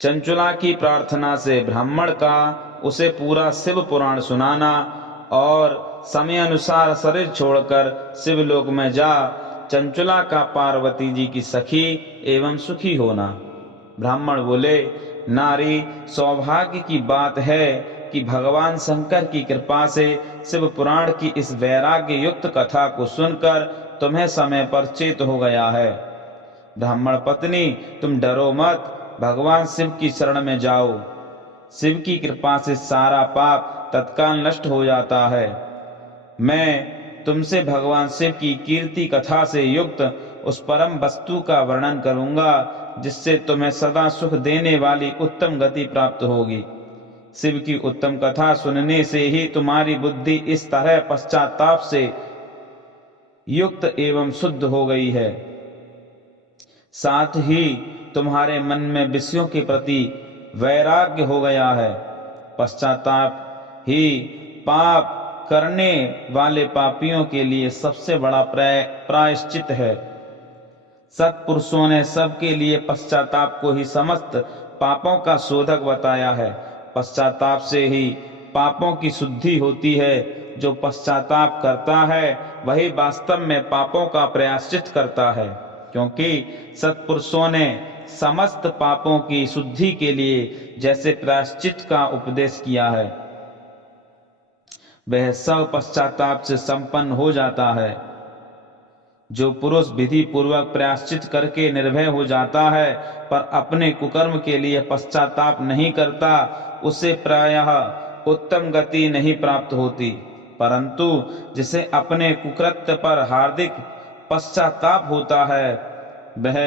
चंचुला की प्रार्थना से ब्राह्मण का उसे पूरा शिव पुराण सुनाना और समय अनुसार शरीर छोड़कर शिवलोक में जा चंचुला का पार्वती जी की सखी एवं सुखी होना। ब्राह्मण बोले, नारी, सौभाग्य की बात है कि भगवान शंकर की कृपा से शिव पुराण की इस वैराग्य युक्त कथा को सुनकर तुम्हें समय पर चेत हो गया है। ब्राह्मण पत्नी, तुम डरो मत, भगवान शिव की शरण में जाओ। शिव की कृपा से सारा पाप तत्काल नष्ट हो जाता है। मैं तुमसे भगवान शिव की कीर्ति कथा से युक्त उस परम वस्तु का वर्णन करूंगा जिससे तुम्हें सदा सुख देने वाली उत्तम गति प्राप्त होगी। शिव की उत्तम कथा सुनने से ही तुम्हारी बुद्धि इस तरह पश्चाताप से युक्त एवं शुद्ध हो गई है। साथ ही तुम्हारे मन में विषयों के प्रति वैराग्य हो गया है। पश्चाताप ही पाप करने वाले पापियों के लिए सबसे बड़ा प्रायश्चित है। सत्पुरुषों ने सबके लिए पश्चाताप को ही समस्त पापों का शोधक बताया है। पश्चाताप से ही पापों की शुद्धि होती है। जो पश्चाताप करता है वही वास्तव में पापों का प्रायश्चित करता है, क्योंकि सत्पुरुषों ने समस्त पापों की शुद्धि के लिए जैसे प्रायश्चित का उपदेश किया है, वह सब पश्चाताप से संपन्न हो जाता है। जो पुरुष विधि पूर्वक प्रायश्चित करके निर्भय हो जाता है पर अपने कुकर्म के लिए पश्चाताप नहीं करता, उसे प्रायः उत्तम गति नहीं प्राप्त होती, परंतु जिसे अपने कुकृत्य पर हार्दिक पश्चाताप होता है वह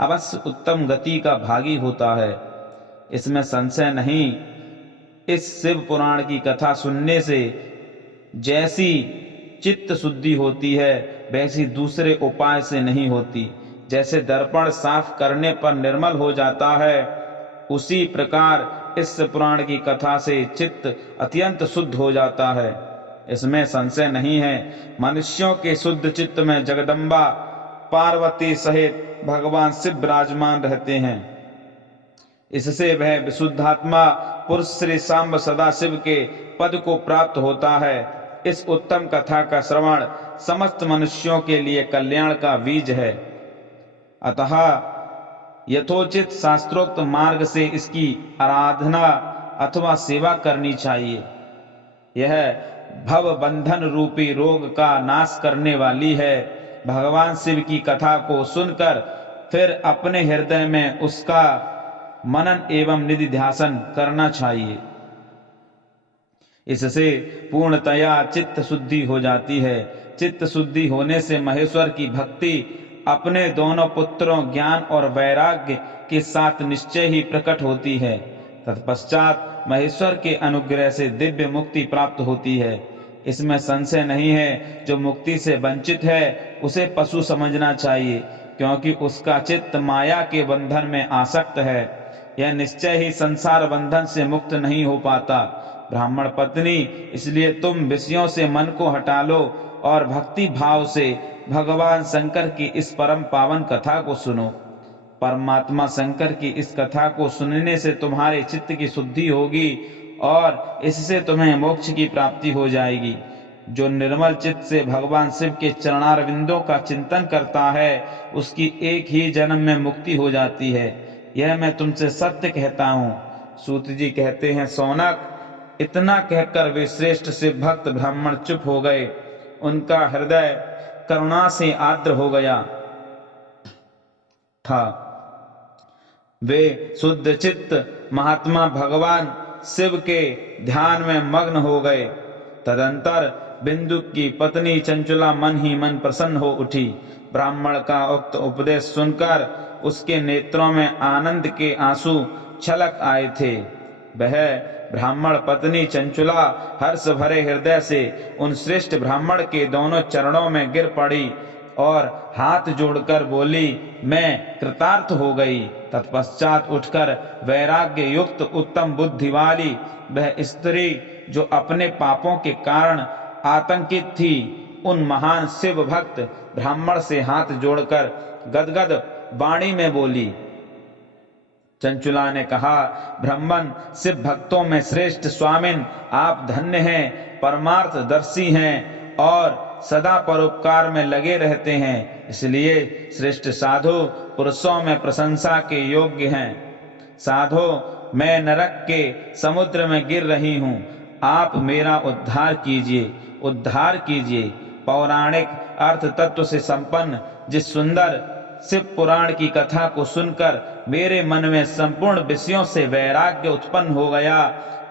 अवश्य उत्तम गति का भागी होता है। इसमें संशय नहीं। इस शिव पुराण की कथा सुनने से जैसी चित्त शुद्धि होती है वैसी दूसरे उपाय से नहीं होती। जैसे दर्पण साफ करने पर निर्मल हो जाता है, उसी प्रकार इस पुराण की कथा से चित्त अत्यंत शुद्ध हो जाता है। इसमें संशय नहीं है। मनुष्यों के शुद्ध चित्त में जगदम्बा पार्वती सहित भगवान शिव विराजमान रहते हैं। इससे वह विशुद्धात्मा पुरुष श्री सांब सदाशिव के पद को प्राप्त होता है। इस उत्तम कथा का श्रवण समस्त मनुष्यों के लिए कल्याण का बीज है। अतः यथोचित शास्त्रोक्त मार्ग से इसकी आराधना अथवा सेवा करनी चाहिए। यह भव बंधन रूपी रोग का नाश करने वाली है। भगवान शिव की कथा को सुनकर फिर अपने हृदय में उसका मनन एवं निधिध्यासन करना चाहिए। इससे पूर्णतया चित्त शुद्धि हो जाती है। चित्त शुद्धि होने से महेश्वर की भक्ति अपने दोनों पुत्रों ज्ञान और वैराग्य के साथ निश्चय ही प्रकट होती है। तत्पश्चात महेश्वर के अनुग्रह से दिव्य मुक्ति प्राप्त होती है। इसमें संशय नहीं है। जो मुक्ति से वंचित है उसे पशु समझना चाहिए, क्योंकि उसका चित्त माया के बंधन में आसक्त है। यह निश्चय ही संसार बंधन से मुक्त नहीं हो पाता। ब्राह्मण पत्नी, इसलिए तुम विषयों से मन को हटा लो और भक्ति भाव से भगवान शंकर की इस परम पावन कथा को सुनो। परमात्मा शंकर की इस कथा को सुनने से तुम्हारे चित्त की शुद्धि होगी और इससे तुम्हें मोक्ष की प्राप्ति हो जाएगी। जो निर्मल चित्त से भगवान शिव के चरणारविंदों का चिंतन करता है उसकी एक ही जन्म में मुक्ति हो जाती है। यह मैं तुमसे सत्य कहता हूँ। सूत जी कहते हैं, सौनक, इतना कहकर वे श्रेष्ठ शिव भक्त ब्राह्मण चुप हो गए। उनका हृदय करुणा से आर्द्र हो गया था। वे शुद्ध चित्त महात्मा भगवान शिव के ध्यान में मग्न हो गए। तदंतर बिंदु की पत्नी चंचुला मन ही मन प्रसन्न हो उठी। ब्राह्मण का उक्त उपदेश सुनकर उसके नेत्रों में आनंद के आंसू छलक आए थे। वह ब्राह्मण पत्नी चंचुला हर्ष भरे हृदय से उन श्रेष्ठ ब्राह्मण के दोनों चरणों में गिर पड़ी और हाथ जोड़कर बोली, मैं कृतार्थ हो गई। तत्पश्चात उठकर वैराग्य युक्त उत्तम बुद्धि वाली वह स्त्री जो अपने पापों के कारण आतंकित थी, उन महान शिव भक्त ब्राह्मण से हाथ जोड़कर गदगद वाणी में बोली, चंचुला ने कहा, ब्राह्मण शिव भक्तों में श्रेष्ठ स्वामिन, आप धन्य हैं, परमार्थदर्शी हैं और सदा परोपकार में लगे रहते हैं, इसलिए श्रेष्ठ साधु पुरुषों में प्रशंसा के योग्य हैं। साधो, मैं नरक के समुद्र में गिर रही हूँ, आप मेरा उद्धार कीजिए, उद्धार कीजिए। पौराणिक अर्थ तत्व से संपन्न जिस सुंदर शिव पुराण की कथा को सुनकर मेरे मन में संपूर्ण विषयों से वैराग्य उत्पन्न हो गया,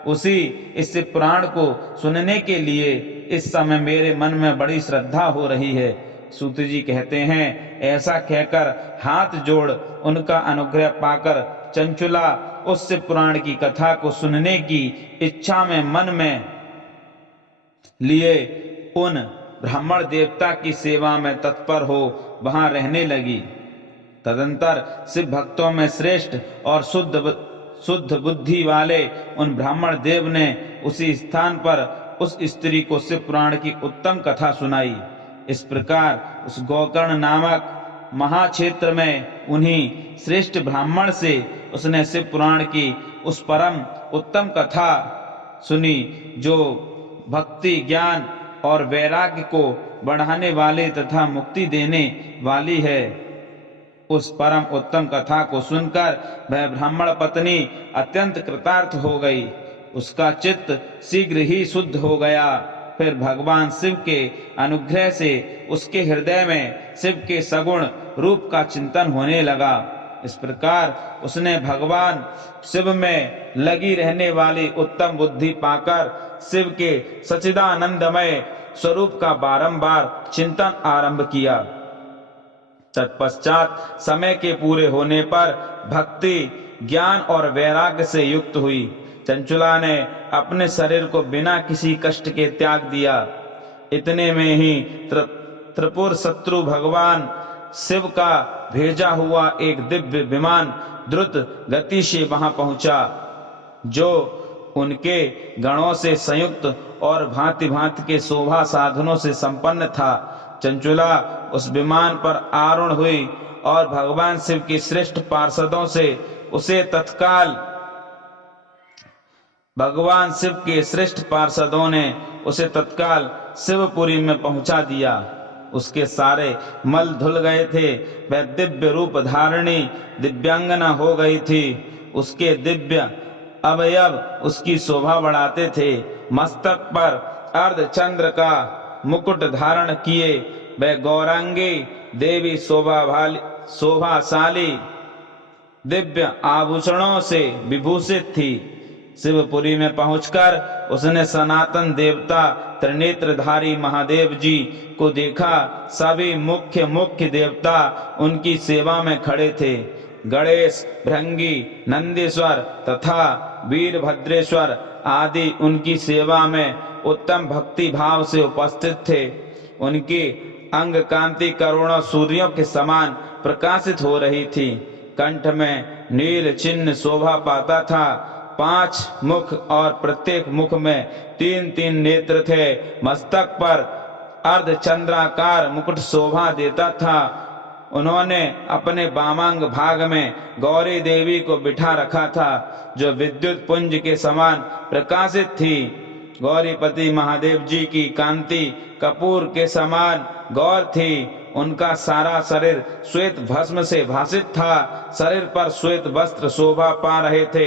उसी इस शिव पुराण को सुनने के लिए इस समय मेरे मन में बड़ी श्रद्धा हो रही है। सूत जी कहते हैं, ऐसा कहकर हाथ जोड़ उनका अनुग्रह पाकर चंचुला उस शिव पुराण की कथा को सुनने की इच्छा में मन में लिए उन ब्राह्मण देवता की सेवा में तत्पर हो वहां रहने लगी। तदंतर शिव भक्तों में श्रेष्ठ और शुद्ध बुद्धि वाले उन ब्राह्मण देव ने उसी स्थान पर उस स्त्री को शिव पुराण की उत्तम कथा सुनाई। इस प्रकार उस गोकर्ण नामक महाक्षेत्र में उन्हीं श्रेष्ठ ब्राह्मण से उसने शिव पुराण की उस परम उत्तम कथा सुनी, जो भक्ति, ज्ञान और वैराग्य को बढ़ाने वाले तथा मुक्ति देने वाली है। उस परम उत्तम कथा को सुनकर वह ब्राह्मण पत्नी अत्यंत कृतार्थ हो गई। उसका चित्त शीघ्र ही शुद्ध हो गया। फिर भगवान शिव के अनुग्रह से उसके हृदय में शिव के सगुण रूप का चिंतन होने लगा। इस प्रकार उसने भगवान शिव में लगी रहने वाली उत्तम बुद्धि पाकर शिव के सच्चिदानंदमय स्वरूप का बारंबार चिंतन आरंभ किया। तत्पश्चात समय के पूरे होने पर भक्ति, ज्ञान और वैराग्य से युक्त हुई। चंचुला ने अपने शरीर को बिना किसी कष्ट के त्याग दिया। इतने में ही त्रिपुर शत्रु भगवान शिव का भेजा हुआ एक दिव्य विमान द्रुत गति से वहां पहुंचा, जो उनके गणों से संयुक्त और भांति भांति के शोभा साधनों से संपन्न था। चंचुला उस विमान पर आरूढ़ हुई और भगवान शिव के श्रेष्ठ पार्षदों से उसे तत्काल भगवान शिव के श्रेष्ठ पार्षदों ने उसे तत्काल शिवपुरी में पहुंचा दिया। उसके सारे मल धुल गए थे। वह दिव्य रूप धारणी दिव्यांगना हो गई थी। उसके दिव्य अवयव उसकी शोभा बढ़ाते थे। मस्तक पर अर्धचंद्र का मुकुट धारण किए वह गौरांगी देवी शोभाशाली दिव्य आभूषणों से विभूषित थी। शिवपुरी में पहुंचकर उसने सनातन देवता त्रिनेत्रधारी महादेव जी को देखा। सभी मुख्य देवता उनकी सेवा में खड़े थे। गणेश, भृंगी, नंदीश्वर तथा वीरभद्रेश्वर आदि उनकी सेवा में उत्तम भक्ति भाव से उपस्थित थे। उनकी अंग कांति करोड़ों सूर्यों के समान प्रकाशित हो रही थी। कंठ में नील चिन्ह शोभा पाता था। 5 मुख और प्रत्येक मुख में 3-3 नेत्र थे। मस्तक पर अर्धचंद्राकार मुकुट शोभा देता था। उन्होंने अपने वामांग भाग में गौरी देवी को बिठा रखा था, जो विद्युत पुंज के समान प्रकाशित थी। गौरीपति महादेव जी की कांति कपूर के समान गौर थी। उनका सारा शरीर श्वेत भस्म से भासित था। शरीर पर श्वेत वस्त्र शोभा पा रहे थे।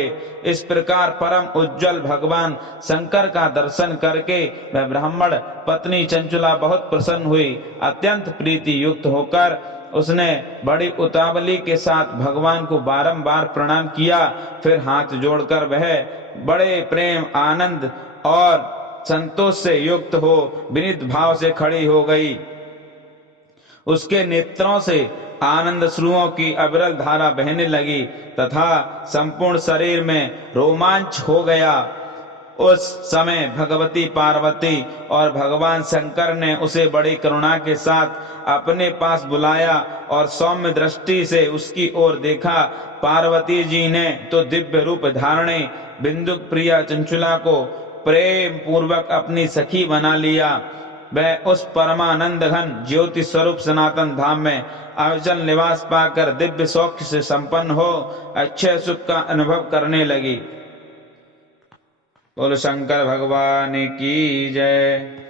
इस प्रकार परम उज्जवल भगवान शंकर का दर्शन करके वह ब्राह्मण पत्नी चंचुला बहुत प्रसन्न हुई। अत्यंत प्रीति युक्त होकर उसने बड़ी उतावली के साथ भगवान को बारंबार प्रणाम किया। फिर हाथ जोड़कर वह बड़े प्रेम, आनंद और संतोष से युक्त हो विनीत भाव से खड़ी हो गई। उसके नेत्रों से आनंद श्रुओं की अविरल धारा बहने लगी तथा संपूर्ण शरीर में रोमांच हो गया। उस समय भगवती पार्वती और भगवान शंकर ने उसे बड़ी करुणा के साथ अपने पास बुलाया और सौम्य दृष्टि से उसकी ओर देखा। पार्वती जी ने तो दिव्य रूप धारणे बिंदुक प्रिया चंचुला को प्रेम पूर्वक अपनी सखी बना लिया। वह उस परमानंद घन ज्योति स्वरूप सनातन धाम में अविचल निवास पाकर दिव्य सौख्य से संपन्न हो अक्षय सुख का अनुभव करने लगी। बोलो शंकर भगवान की जय।